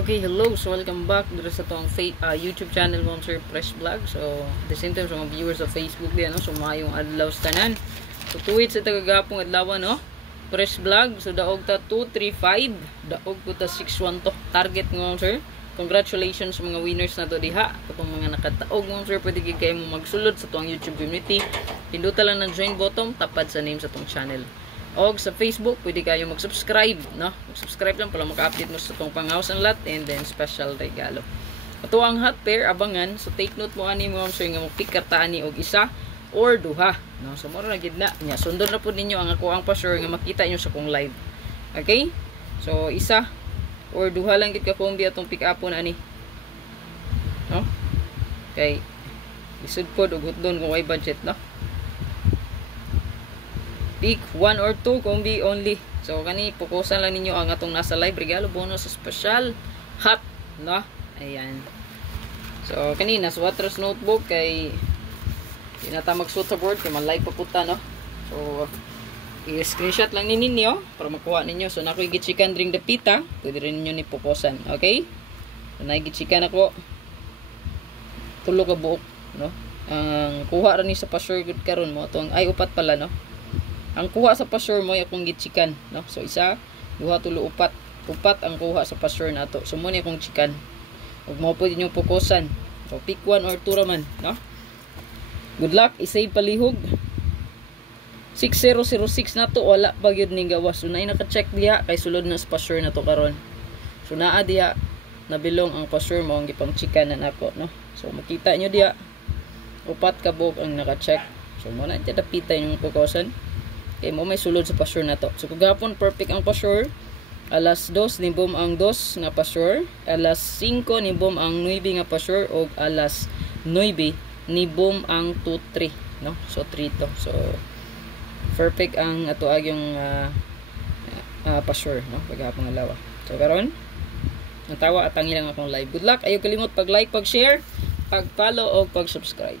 Okay, hello. So, welcome back dito sa tong YouTube channel mo, Sir Fresh Vlog. So, at the same time, sa mga viewers sa Facebook din, no? So, maayong adlaw sa tanan. So, tuwid sa tagagapong adlaw, no? Fresh Vlog. So, daog ta 235. Daog ko ta 61 to. Target nga, sir. Congratulations sa mga winners na to diha. Kapag mga nakataog mo, sir, pwede kayo mo magsulod sa tong YouTube community. Pinduta lang ng join button, tapad sa name sa tong channel. O sa Facebook, pwede kayo mag-subscribe, no? Mag-subscribe lang para maka-update mo sa itong pang-house and lot and then special regalo. Ito ang hot pair, abangan. So, take note mo ani mo, sir, nga magpikartaan ni og isa or duha, no? So, mura na gidna. Sundon na po ninyo ang ako ang pa-sure nga makita nyo sa kong live. Okay? So, isa or duha lang gid ka kombi atong pick-upon ani. No? Okay. Isud po, ugot doon kung may budget, no? Pick 1 or 2 kombi only. So kani pukusan lang ninyo ang atong nasa live regalo bonus special hot, no? Ayan. So kanina sa Water's notebook kay tinata magsuot sa board kay malay paputa, no? So i-screenshot lang ninyo para makuha ninyo. So nakoy gichikan dring dapita, pwede rin ninyo ni pukusan, okay? So nagichikan ako tulo ka buok, no? Ang kuha ra ni sa pa-sure good karon mo atong ay upat pala, no? Ang kuha sa pa-sure mo akong gichikan, no? So isa, duha, tulo, upat. Upat ang kuha sa pa-sure nato. So mo ni akong chikan. Ug mo pwede niyo pukusan. So pick 1 or 2 raman, no? Good luck, isay palihog. 6006 nato wala pa gyud ning gawas. So naay naka-check diha kay sulod na sa pa-sure nato karon. So naa diha nabilong ang pa-sure mo ang gipang chikan na nako, no? So makita niyo diha upat ka buok ang naka-check. So mo na dapita yung pukusan. Okay, mo may sulod sa pa-sure na to. So, kagapon, perfect ang pa-sure. Alas 2, nibom ang 2 nga pa-sure. Alas 5, nibom ang 9 nga pa-sure. O alas 9, nibom ang 2-3. No? So, 3 to. So, perfect ang ato yung pa-sure. No? Kagapon nga lawa. So, karon natawa at tangi lang akong live. Good luck. Ayaw kalimot pag-like, pag-share, pag-follow, o pag-subscribe.